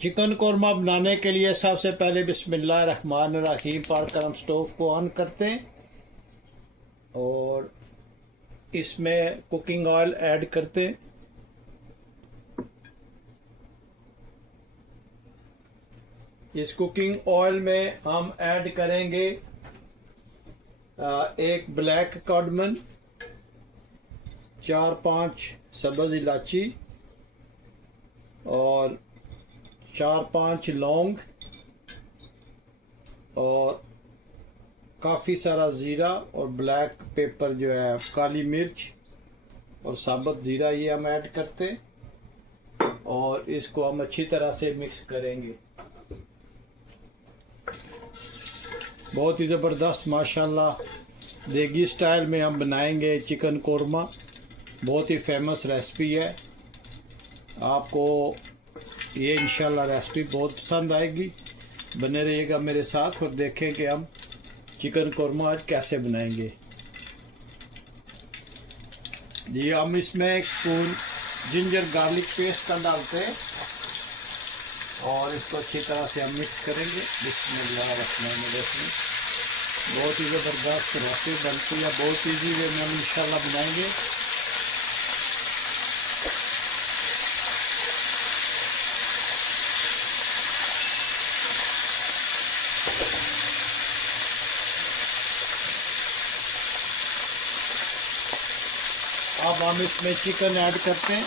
Chicken korma बनाने के लिए सबसे पहले बिस्मिल्लाहिर्रहमानिर्रहीम पढ़कर हम स्टोव को ऑन करते हैं और इसमें कुकिंग ऑयल ऐड करते हैं। इस कुकिंग ऑयल में हम ऐड करेंगे एक ब्लैक कार्डमन, 4-5 सब्ज़ इलायची और 4-5 लौंग और काफ़ी सारा ज़ीरा और ब्लैक पेपर जो है काली मिर्च और साबुत ज़ीरा ये हम ऐड करते और इसको हम अच्छी तरह से मिक्स करेंगे। बहुत ही ज़बरदस्त माशाल्लाह देगी स्टाइल में हम बनाएंगे चिकन कोरमा। बहुत ही फेमस रेसिपी है, आपको ये इंशाल्लाह रेसिपी बहुत पसंद आएगी। बने रहिएगा मेरे साथ और देखें कि हम चिकन कोरमा आज कैसे बनाएंगे। जी हम इसमें 1 स्पून जिंजर गार्लिक पेस्ट का डालते हैं और इसको अच्छी तरह से हम मिक्स करेंगे। बिस्मिल्लाहिर्रहमानिर्रहीम। बहुत ही ज़बरदस्त रेसिपी बनती है, बहुत ईजी वे में हम इंशाल्लाह बनाएंगे। अब हम इसमें चिकन ऐड करते हैं।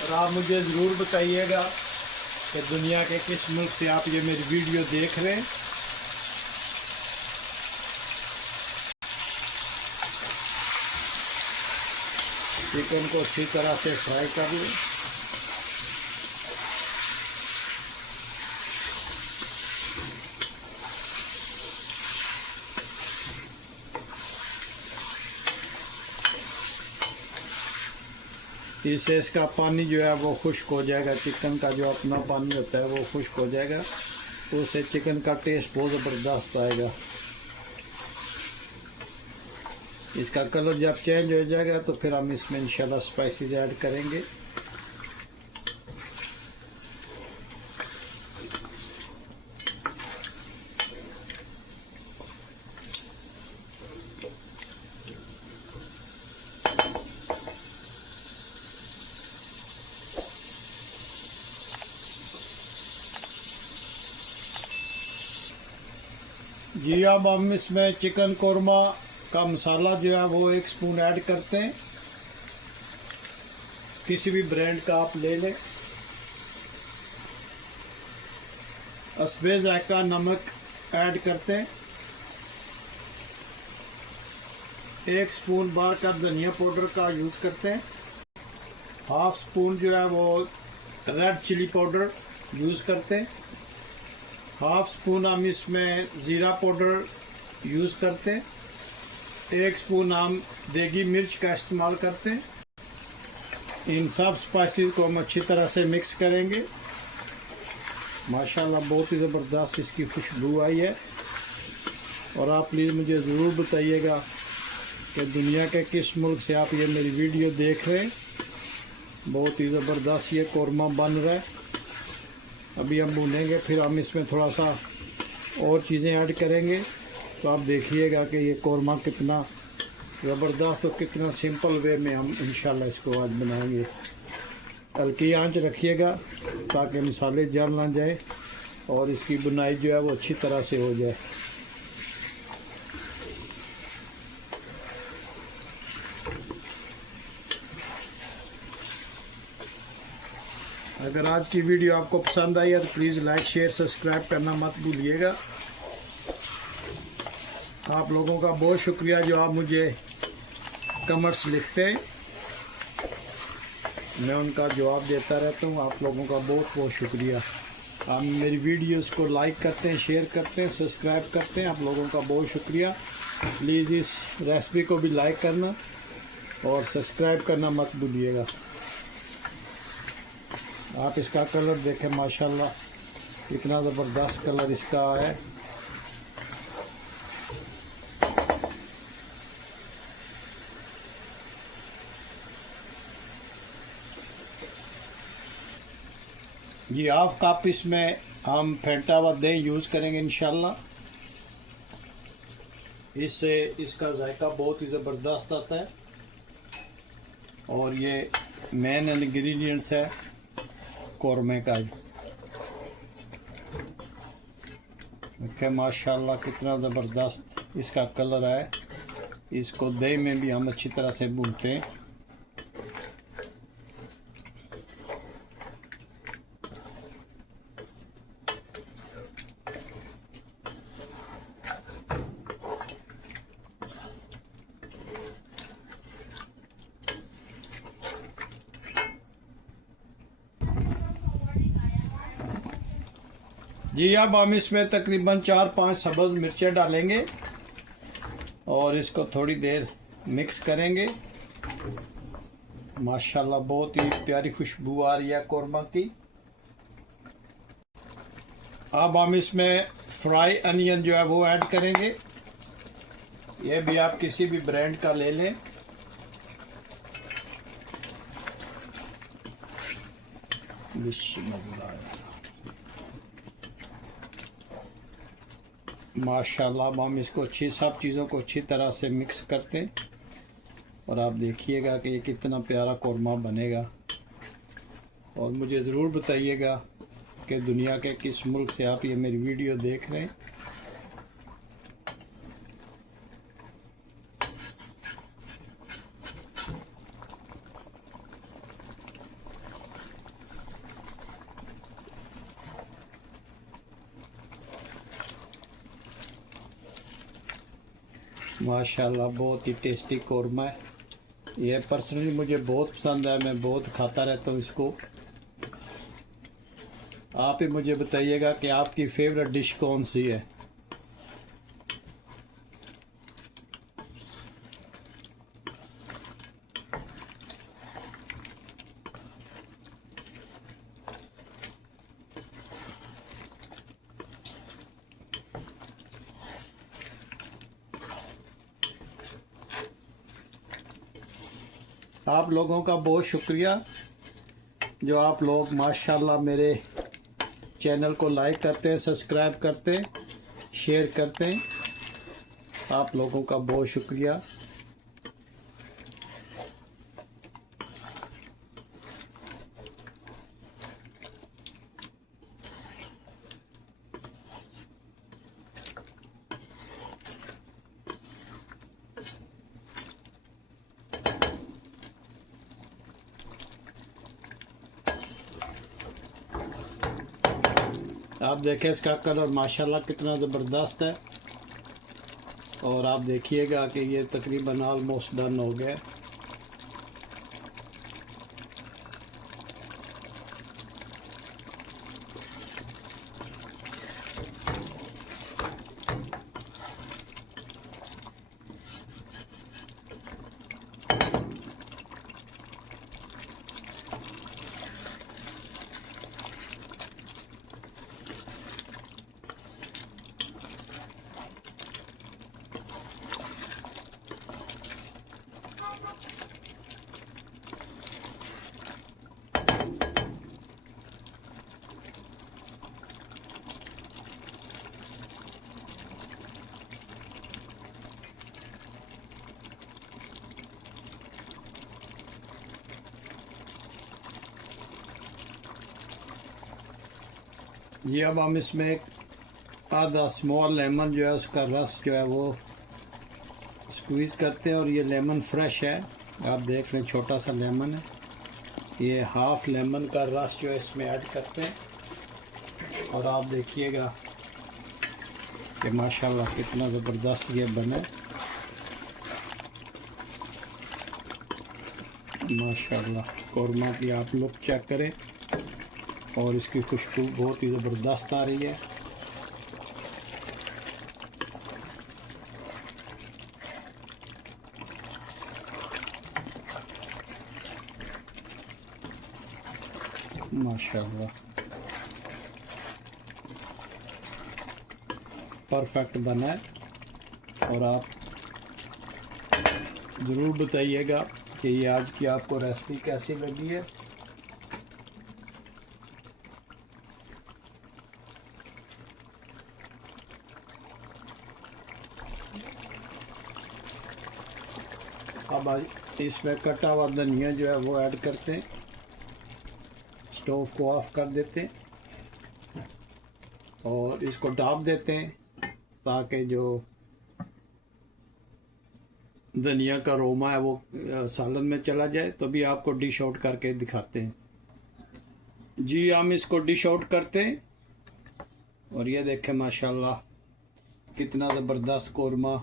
और आप मुझे ज़रूर बताइएगा कि दुनिया के किस मुल्क से आप ये मेरी वीडियो देख रहे हैं। चिकन को अच्छी तरह से फ्राई कर लें। इससे इसका पानी जो है वो खुश्क हो जाएगा। चिकन का जो अपना पानी होता है वो खुश्क हो जाएगा, तो उससे चिकन का टेस्ट बहुत ज़बरदस्त आएगा। इसका कलर जब चेंज हो जाएगा तो फिर हम इसमें इंशाल्लाह स्पाइसेस ऐड करेंगे। जी अब हम इसमें चिकन कोरमा का मसाला जो है वो 1 स्पून ऐड करते हैं। किसी भी ब्रांड का आप ले लें। हस्बे ज़ायका नमक ऐड करते हैं। 1 स्पून बार का धनिया पाउडर का यूज़ करते हैं। 1/2 स्पून जो है वो रेड चिली पाउडर यूज़ करते हैं। 1/2 स्पून हम इसमें ज़ीरा पाउडर यूज़ करते हैं। 1 स्पून हम देगी मिर्च का इस्तेमाल करते हैं। इन सब स्पाइसेस को हम अच्छी तरह से मिक्स करेंगे। माशाल्लाह बहुत ही ज़बरदस्त इसकी खुशबू आई है। और आप प्लीज़ मुझे ज़रूर बताइएगा कि दुनिया के किस मुल्क से आप ये मेरी वीडियो देख रहे हैं। बहुत ही ज़बरदस्त ये कोरमा बन रहा है। अभी हम भूनेंगे, फिर हम इसमें थोड़ा सा और चीज़ें ऐड करेंगे, तो आप देखिएगा कि ये कोरमा कितना ज़बरदस्त और कितना सिंपल वे में हम इंशाल्लाह इसको आज बनाएंगे। हल्की आंच रखिएगा ताकि मसाले जल ना जाए और इसकी बुनाई जो है वो अच्छी तरह से हो जाए। अगर आज की वीडियो आपको पसंद आई है तो प्लीज़ लाइक शेयर सब्सक्राइब करना मत भूलिएगा। आप लोगों का बहुत शुक्रिया जो आप मुझे कमेंट्स लिखते हैं, मैं उनका जवाब देता रहता हूँ। आप लोगों का बहुत बहुत शुक्रिया। आप मेरी वीडियोस को लाइक करते हैं, शेयर करते हैं, सब्सक्राइब करते हैं। आप लोगों का बहुत शुक्रिया। प्लीज़ इस रेसिपी को भी लाइक करना और सब्सक्राइब करना मत भूलिएगा। आप इसका कलर देखें, माशाल्लाह कितना ज़बरदस्त कलर इसका है। जी हाफ कप इसमें हम फेंटा हुआ दही यूज़ करेंगे इंशाल्लाह। इससे इसका जायका बहुत ही ज़बरदस्त आता है और ये मेन इंग्रेडिएंट्स है कौरमे का। देखिए माशाल्लाह कितना ज़बरदस्त इसका कलर है। इसको दही में भी हम अच्छी तरह से भूनते हैं। जी अब हम इसमें तकरीबन 4-5 सब्ज़ मिर्चें डालेंगे और इसको थोड़ी देर मिक्स करेंगे। माशाल्लाह बहुत ही प्यारी खुशबू आ रही है कौरमा की। अब हम इसमें फ्राई अनियन जो है वो ऐड करेंगे। ये भी आप किसी भी ब्रांड का ले लें। बिस्मिल्लाह। माशाल्लाह अब हम इसको सब चीज़ों को अच्छी तरह से मिक्स करते हैं और आप देखिएगा कि ये कितना प्यारा कौरमा बनेगा। और मुझे ज़रूर बताइएगा कि दुनिया के किस मुल्क से आप ये मेरी वीडियो देख रहे हैं। माशाल्लाह बहुत ही टेस्टी कौरमा है। ये पर्सनली मुझे बहुत पसंद है, मैं बहुत खाता रहता हूँ इसको। आप ही मुझे बताइएगा कि आपकी फेवरेट डिश कौन सी है। आप लोगों का बहुत शुक्रिया जो आप लोग माशाल्लाह मेरे चैनल को लाइक करते हैं, सब्सक्राइब करते हैं, शेयर करते हैं। आप लोगों का बहुत शुक्रिया। आप देखें इसका कलर माशाल्लाह कितना ज़बरदस्त है और आप देखिएगा कि ये तकरीबन ऑलमोस्ट डन हो गया। ये अब हम इसमें एक आधा स्मॉल लेमन जो है उसका रस जो है वो स्क्वीज़ करते हैं और ये लेमन फ्रेश है। आप देख रहे हैं छोटा सा लेमन है। ये हाफ लेमन का रस जो है इसमें ऐड करते हैं और आप देखिएगा कि माशाल्लाह कितना ज़बरदस्त ये बने। माशाल्लाह कौरमा की आप लुक चेक करें और इसकी खुशबू बहुत ही ज़बरदस्त आ रही है। माशाल्लाह परफेक्ट बना है और आप ज़रूर बताइएगा कि ये आज की आपको रेसिपी कैसी लगी है। अब इसमें कटा हुआ धनिया जो है वो ऐड करते हैं। स्टोव को ऑफ कर देते हैं और इसको ढाँप देते हैं ताकि जो धनिया का रोमा है वो सालन में चला जाए। तो भी आपको डिश आउट करके दिखाते हैं जी। हम इसको डिश आउट करते हैं और ये देखें माशाल्लाह कितना ज़बरदस्त कौरमा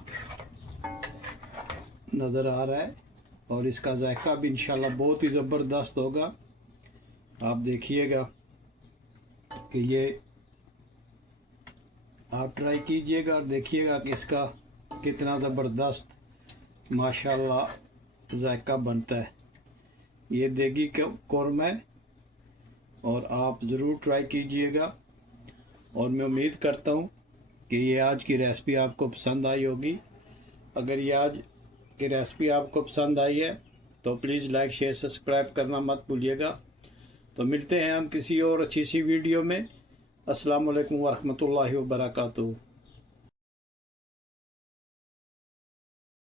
नज़र आ रहा है और इसका जायका भी इंशाल्लाह बहुत ही ज़बरदस्त होगा। आप देखिएगा कि ये आप ट्राई कीजिएगा और देखिएगा कि इसका कितना ज़बरदस्त माशाल्लाह जायका बनता है। ये देगी कौरमा है और आप ज़रूर ट्राई कीजिएगा और मैं उम्मीद करता हूँ कि ये आज की रेसिपी आपको पसंद आई होगी। अगर ये आज की रेसिपी आपको पसंद आई है तो प्लीज़ लाइक शेयर सब्सक्राइब करना मत भूलिएगा। तो मिलते हैं हम किसी और अच्छी सी वीडियो में। अस्सलाम वालेकुम वरहमतुल्लाहि वबरकातुहू।